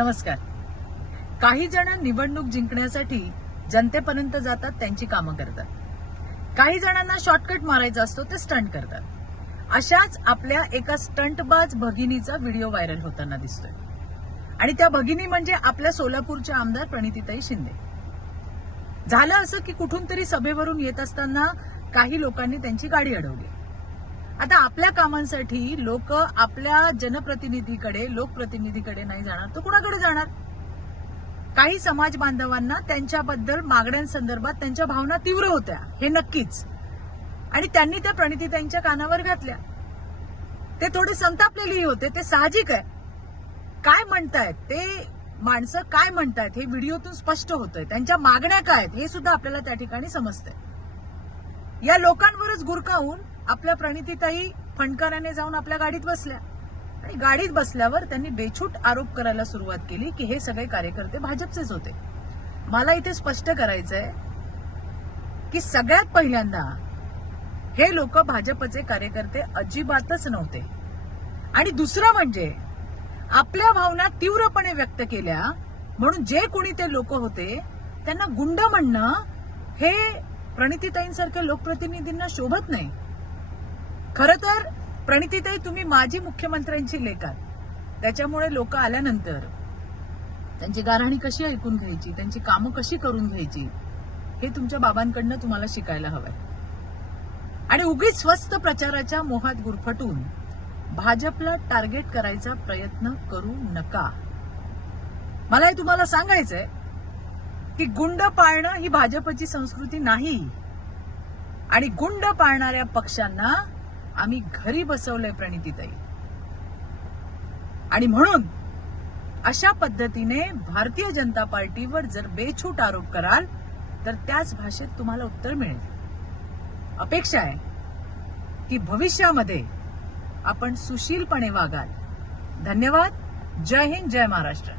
नमस्कार. काही जण निवडणूक जिंकण्यासाठी जनतेपर्यंत जातात, त्यांची कामं करतात. काही जणांना शॉर्टकट मारायचा असतो, ते स्टंट करतात. अशाच आपल्या एका स्टंटबाज भगिनीचा व्हिडिओ व्हायरल होताना दिसतोय. आणि त्या भगिनी म्हणजे आपल्या सोलापूरच्या आमदार प्रणितीताई शिंदे. झालं असं की कुठून तरी सभेवरून येत असताना काही लोकांनी त्यांची गाडी अडवली. आता आपल्या कामांसाठी लोक आपल्या जनप्रतिनिधीकडे, लोकप्रतिनिधीकडे नाही जाणार तर कुणाकडे जाणार? काही समाज बांधवांना त्यांच्याबद्दल मागण्यांसंदर्भात त्यांच्या भावना तीव्र होत्या, हे नक्कीच. आणि त्यांनी त्या प्रणितीताईंच्या कानावर घातल्या. ते थोडे संतापलेलेही होते, ते साहजिक आहे. काय म्हणतायत ते माणसं, काय म्हणतायत हे व्हिडिओतून स्पष्ट होतंय. त्यांच्या मागण्या काय आहेत हे सुद्धा आपल्याला त्या ठिकाणी समजतंय. या लोकांवरच गुरकावून आपल्या प्रणितीताई फणकाराने जाऊन आपल्या गाडीत बसल्या. आणि गाडीत बसल्यावर त्यांनी बेछूट आरोप करायला सुरुवात केली की हे सगळे कार्यकर्ते भाजपचेच होते. मला इथे स्पष्ट करायचंय की सगळ्यात पहिल्यांदा हे लोक भाजपचे कार्यकर्ते अजिबातच नव्हते. आणि दुसरं म्हणजे आपल्या भावना तीव्रपणे व्यक्त केल्या म्हणून जे कोणी ते लोक होते त्यांना गुंड म्हणणं हे प्रणितीताईंसारख्या लोकप्रतिनिधींना शोभत नाही. खरं तर प्रणितीताई, तुम्ही माजी मुख्यमंत्र्यांची लेक आहात. त्याच्यामुळे लोक आल्यानंतर त्यांची गाऱ्हाणी कशी ऐकून घ्यायची, त्यांची कामं कशी करून घ्यायची, हे तुमच्या बाबांकडनं तुम्हाला शिकायला हवंय. आणि उगीच स्वस्त प्रचाराच्या मोहात गुरफटून भाजपला टार्गेट करायचा प्रयत्न करू नका. मला हे तुम्हाला सांगायचंय की गुंड पाळणं ही भाजपची संस्कृती नाही. आणि गुंड पाळणाऱ्या पक्षांना आम्ही घरी बसवलंय प्रणितीताई. आणि म्हणून अशा पद्धतीने भारतीय जनता पार्टीवर जर बेछूट आरोप कराल तर त्याच भाषेत तुम्हाला उत्तर मिळेल. अपेक्षा आहे की भविष्यामध्ये आपण सुशीलपणे वागाल. धन्यवाद. जय हिंद, जय महाराष्ट्र.